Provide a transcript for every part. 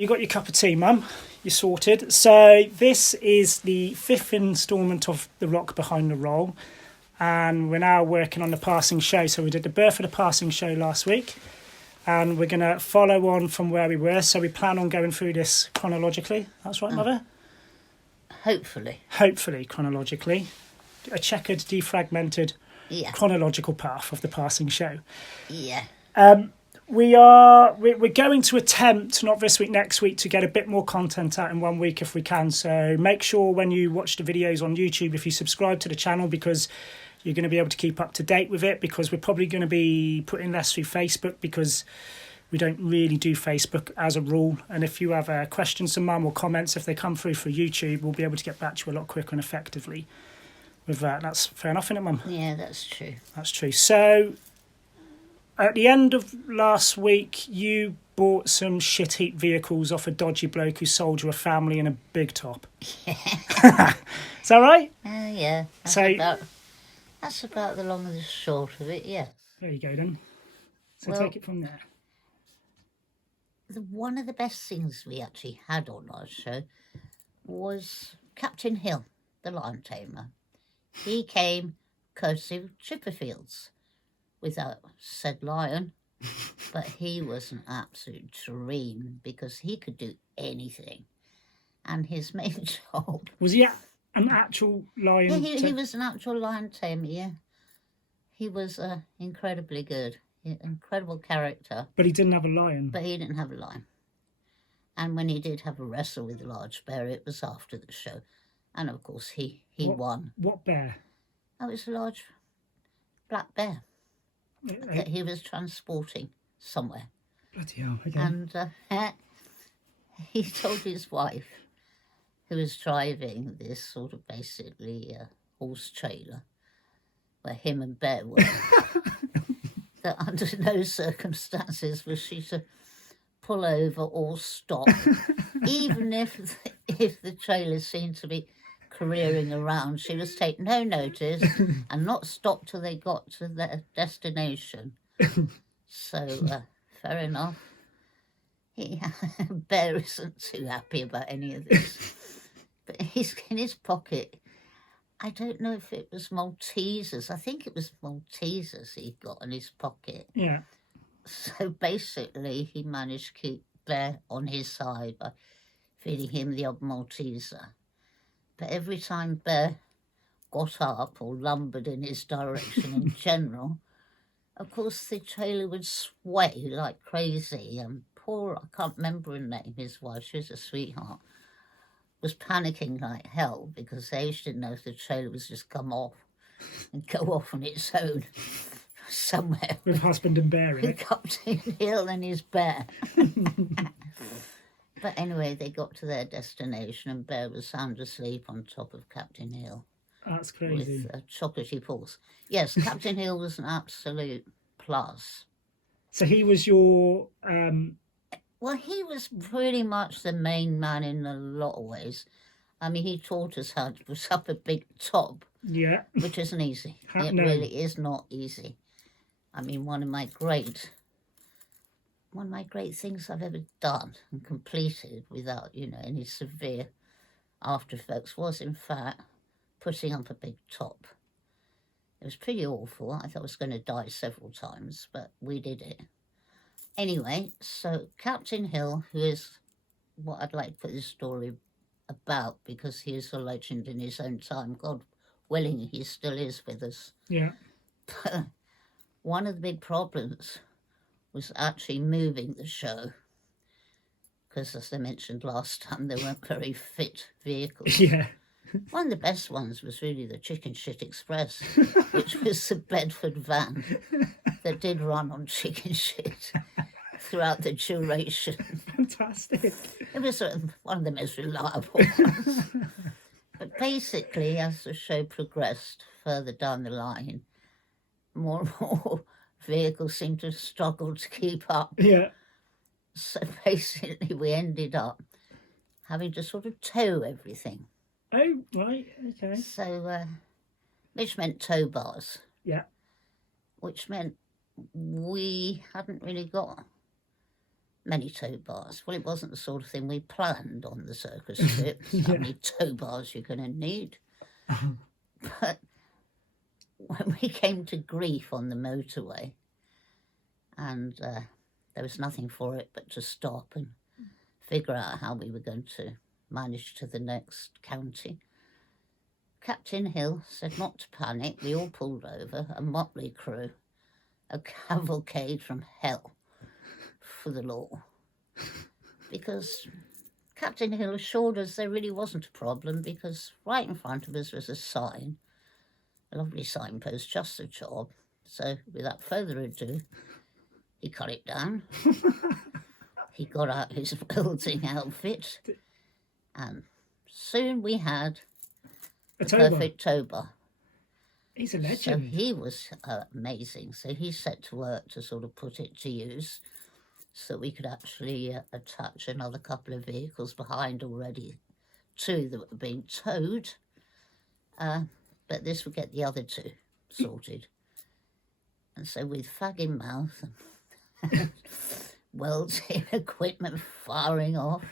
You got your cup of tea, Mum. You're sorted. So this is the 5th instalment of The Rock Behind the Roll. And we're now working on the passing show. So we did the birth of the passing show last week. And we're going to follow on from where we were. So we plan on going through this chronologically. That's right, Mother? Hopefully. Hopefully, chronologically. A checkered, defragmented, chronological path of the passing show. Yeah. We're going to attempt, not this week, next week, to get a bit more content out in 1 week if we can. So make sure when you watch the videos on YouTube, if you subscribe to the channel, because you're going to be able to keep up to date with it, because we're probably going to be putting less through Facebook because we don't really do Facebook as a rule. And if you have questions to Mum or comments, if they come through YouTube, we'll be able to get back to you a lot quicker and effectively with that. That's fair enough, isn't it, Mum? Yeah, that's true. That's true. So at the end of last week, you bought some shit heap vehicles off a dodgy bloke who sold you a family in a big top. Yeah. Is that right? Yeah. That's about the long and the short of it, yeah. There you go, then. So take it from there. One of the best things we actually had on our show was Captain Hill, the lion tamer. He came courtesy of Chipperfields without said lion, but he was an absolute dream because he could do anything. And his main job... Was he an actual lion? Yeah, he was an actual lion tamer, yeah. He was incredibly good. Incredible character. But he didn't have a lion. But he didn't have a lion. And when he did have a wrestle with a large bear, it was after the show. And of course, he won. What bear? Oh, it was a large black bear that he was transporting somewhere. Bloody hell, okay. And he told his wife, who was driving this sort of basically horse trailer, where him and Bear were, that under no circumstances was she to pull over or stop, even if the trailer seemed to be careering around. She was take no notice and not stop till they got to their destination. So, fair enough. Bear isn't too happy about any of this. But he's in his pocket. I don't know if it was Maltesers. I think it was Maltesers he got in his pocket. Yeah. So basically, he managed to keep Bear on his side by feeding him the odd Malteser. But every time Bear got up or lumbered in his direction in general, of course the trailer would sway like crazy. And poor, I can't remember her name, his wife, she was a sweetheart, was panicking like hell because they didn't know if the trailer was just come off and go off on its own somewhere. With husband and bear in it. With Captain Hill and his bear. But anyway, they got to their destination and Bear was sound asleep on top of Captain Hill. That's crazy. With chocolatey paws. Yes, Captain Hill was an absolute plus. So he was your... Well, he was pretty much the main man in a lot of ways. I mean, he taught us how to put up a big top. Yeah. Which isn't easy. It really is not easy. I mean, one of my great things I've ever done and completed without, any severe after effects was, in fact, putting up a big top. It was pretty awful. I thought I was going to die several times, but we did it. Anyway, so Captain Hill, who is what I'd like to put this story about, because he is a legend in his own time. God willing, he still is with us. Yeah. But one of the big problems was actually moving the show, because as I mentioned last time, they weren't very fit vehicles. Yeah. One of the best ones was really the Chicken Shit Express, which was the Bedford van that did run on chicken shit throughout the duration. Fantastic. It was one of the most reliable ones. But basically, as the show progressed further down the line, more and more vehicles seemed to struggle to keep up. Yeah. So basically, we ended up having to sort of tow everything. Oh, right, okay. So, which meant tow bars. Yeah. Which meant we hadn't really got many tow bars. Well, it wasn't the sort of thing we planned on the circus trip. How many tow bars you're going to need. But when we came to Grief on the motorway, and there was nothing for it but to stop and figure out how we were going to manage to the next county, Captain Hill said not to panic. We all pulled over, a motley crew, a cavalcade from hell for the law. Because Captain Hill assured us there really wasn't a problem, because right in front of us was a sign, a lovely signpost, just a job. So without further ado, he cut it down. He got out his welding outfit, and soon we had A the tow bar. perfect tow bar. He's a So legend. he was amazing. So he set to work to sort of put it to use, so we could actually attach another couple of vehicles behind already, 2 that were being towed. But this would get the other 2 sorted. And so with fag in mouth and welding equipment firing off,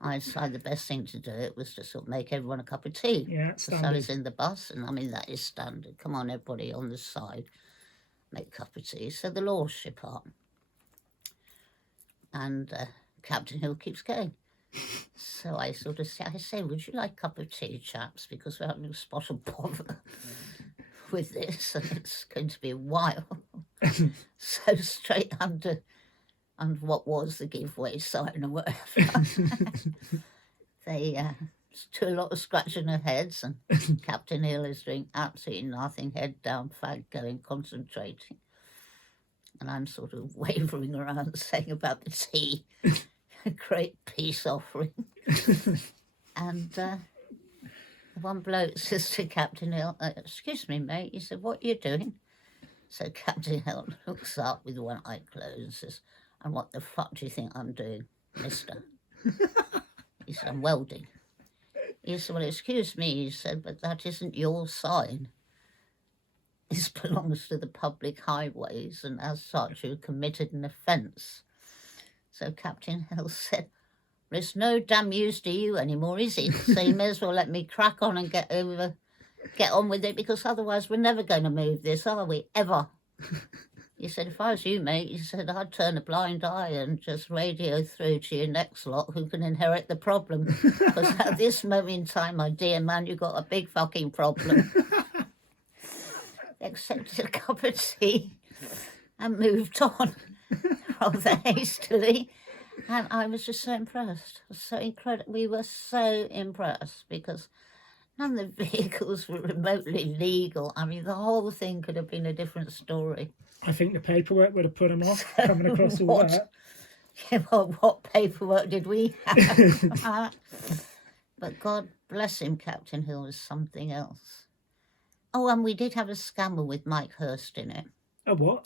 I decided the best thing to do it was to sort of make everyone a cup of tea. Yeah, So I standard. was in the bus, and I mean, that is standard. Come on, everybody on the side, make a cup of tea. So the law ship up. And Captain Hill keeps going. So I sort of say, would you like a cup of tea, chaps? Because we're having a spot of bother with this, and it's going to be a while. So straight under what was the giveaway sign or whatever, they do a lot of scratching their heads, and Captain Hill is doing absolutely nothing, head down, fag going, concentrating. And I'm sort of wavering around saying about the tea, a great peace offering. And the one bloke says to Captain Hill, excuse me, mate, he said, what are you doing? So Captain Hill looks up with one eye closed and says, and what the fuck do you think I'm doing, mister? He said, I'm welding. He said, well, excuse me, he said, but that isn't your sign. This belongs to the public highways, and as such, you committed an offence. So Captain Hill said, well, it's no damn use to you anymore, is it? So you may as well let me crack on and get on with it, because otherwise we're never going to move this, are we? Ever. He said, if I was you, mate, he said, I'd turn a blind eye and just radio through to your next lot who can inherit the problem. Because at this moment in time, my dear man, you've got a big fucking problem. Accepted a cup of tea and moved on rather hastily. And I was just so impressed. So incredible. We were so impressed because none of the vehicles were remotely legal. I mean, the whole thing could have been a different story. I think the paperwork would have put him off coming across all What? that. Yeah, well, what paperwork did we have? But God bless him, Captain Hill was something else. Oh, and we did have a scammer with Mike Hurst in it. A what?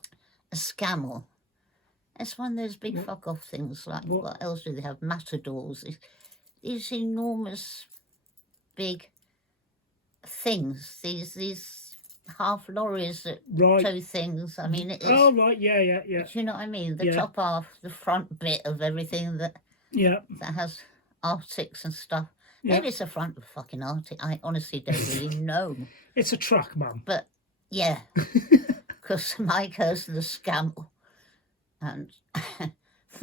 A scammer. It's one of those big fuck off things, like what else do they have? Matadors. These enormous big things, these half lorries that tow things. I mean, it's, oh right, yeah. do you know what I mean? The Yeah. top half, the front bit of everything that has Arctics and stuff. Yeah. Maybe it's the front of the fucking Arctic. I honestly don't really know. It's a truck, Mum. But yeah, because Mike Hurst the scammer, and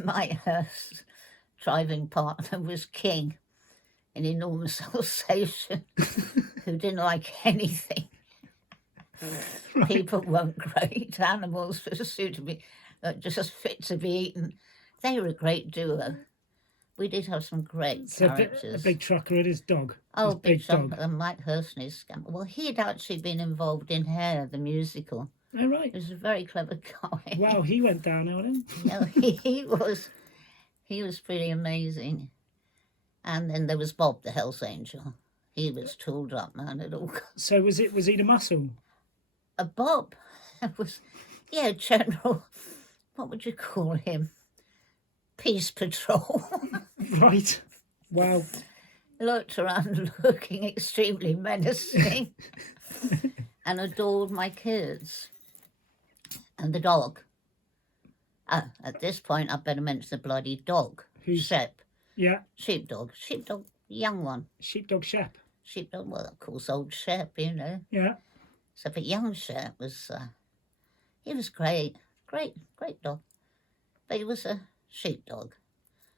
Mike Hurst's driving partner was King, an enormous Alsatian who didn't like anything. People weren't great. Animals were suitably just fit to be eaten. They were a great duo. We did have some great characters. A big trucker and his dog. Oh, His big dog. Mike Hurst and his scammer. Well, he'd actually been involved in Hair, the musical. Oh right. He was a very clever guy. Wow, he went downhill then. No, he was pretty amazing. And then there was Bob, the Hells Angel. He was tooled up, man, at all. So was he the muscle? Bob was, General, what would you call him? Peace Patrol. Right. Wow. Looked around looking extremely menacing and adored my kids and the dog. At this point, I better mention the bloody dog. Who's- Shep. Yeah, Sheepdog. Sheepdog, young one. sheepdog Shep. Sheepdog, well, of course, old Shep, you know. Yeah, So, but young Shep was, he was great. Great dog. But he was a sheepdog.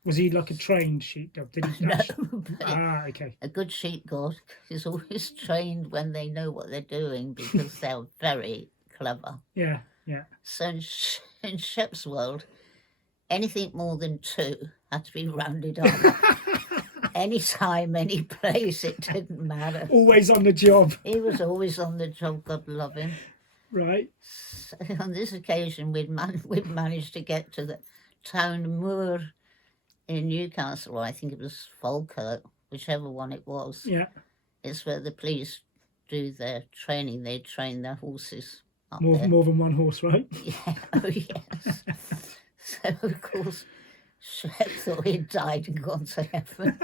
was he like a trained sheepdog? Did he? No, Okay. a good sheepdog is always trained when they know what they're doing because they're very clever. Yeah. So in Shep's world, anything more than 2 had to be rounded up. Any time, any place, it didn't matter. Always on the job. He was always on the job, God love him. Right. So on this occasion, we'd managed to get to the town moor in Newcastle, or I think it was Falkirk, whichever one it was. Yeah. It's where the police do their training. They train their horses up More there. than one horse, right? Yeah, oh yes. So of course, Shep thought he'd died and gone to heaven.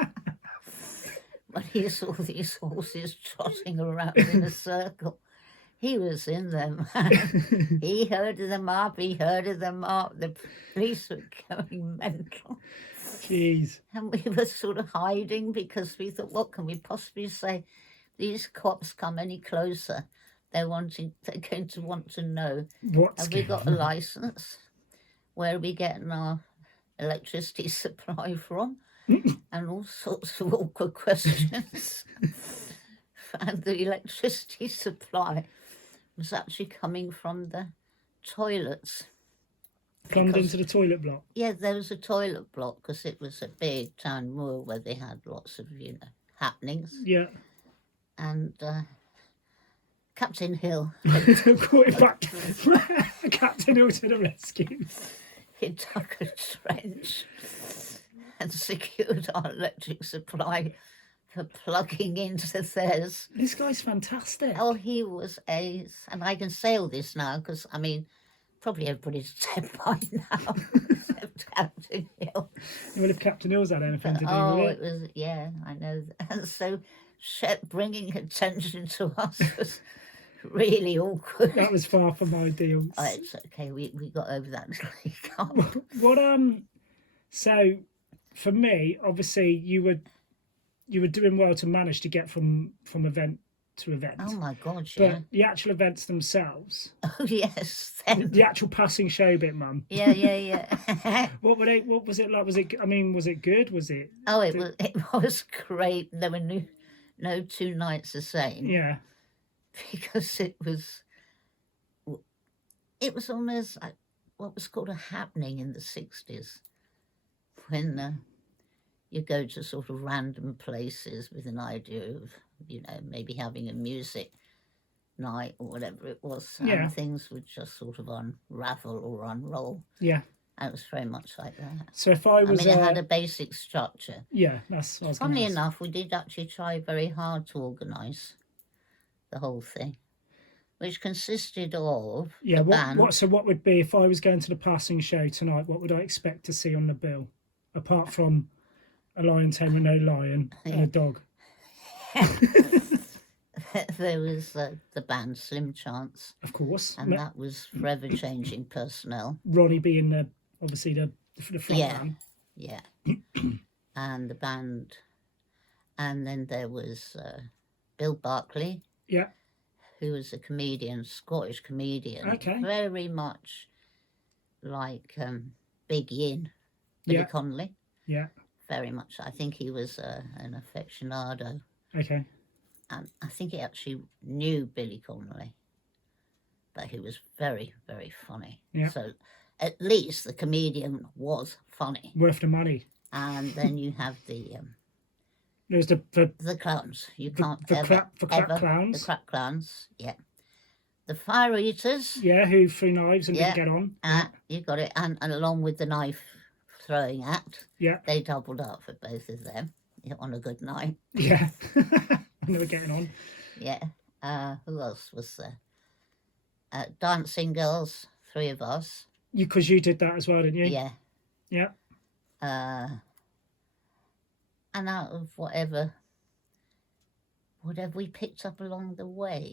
But he saw these horses trotting around in a circle. He was in them. He herded them up. The police were going mental. Jeez. And we were sort of hiding because we thought, what can we possibly say? These cops come any closer, they're going to want to know, What's have we got a going on? license? Where are we getting our electricity supply from? And all sorts of awkward questions. And the electricity supply was actually coming from the toilets. Plumbed because- into the toilet block. Yeah, there was a toilet block because it was a big town moor where they had lots of, happenings. Yeah. And Captain Hill, Caught it back. Captain Hill to the rescue. he dug a trench and secured our electric supply for plugging into theirs. This guy's fantastic. Oh, he was ace. And I can say all this now because, probably everybody's dead by now, except Captain Hill. Well, if Captain Hill's had anything to do Oh, with it was, yeah, I know. And so Shep bringing attention to us was really awkward. that was far from ideal. Oh, it's okay, we got over that little hiccup. What so for me, obviously you were doing well to manage to get from event to event. Oh my God, But yeah. the actual events themselves, Oh yes, then. the actual passing show bit, Mum. Yeah. What was it like? Was it good? Was it? It was great. There were no 2 nights the same. Yeah. Because it was almost like what was called a happening in the 60s when you go to sort of random places with an idea of, maybe having a music night or whatever it was. Yeah. And things would just sort of unravel or unroll. Yeah. And it was very much like that. So if I was, it had a basic structure. yeah, that's what I was gonna Funnily ask. enough, we did actually try very hard to organise the whole thing, which consisted of Yeah. the band. What would be if I was going to the passing show tonight? What would I expect to see on the bill, apart from a lion tamer, no lion, and a dog? There was the band Slim Chance, Of course. and that was forever changing personnel. Ronnie being obviously the front Yeah. man. Yeah. And the band, and then there was Bill Barclay, Yeah. who was a comedian, Scottish comedian, Okay. very much like Big Yin, Billy Yeah. Connolly, Yeah. very much. I think he was an aficionado, Okay. and I think he actually knew Billy Connolly, but he was very, very funny. Yeah. So at least the comedian was funny. Worth the money. And then you have the There's the clowns. You can't the ever, crap ever clowns. the crap clowns. Yeah, the fire eaters. Yeah, who threw knives and Yeah. didn't get on. You got it, and along with the knife throwing act, Yeah. they doubled up for both of them on a good night. Yeah. And they were getting on. Yeah. Who else was there? Dancing girls, 3 of us. Because you did that as well, didn't you? Yeah. Yeah. And out of whatever we picked up along the way,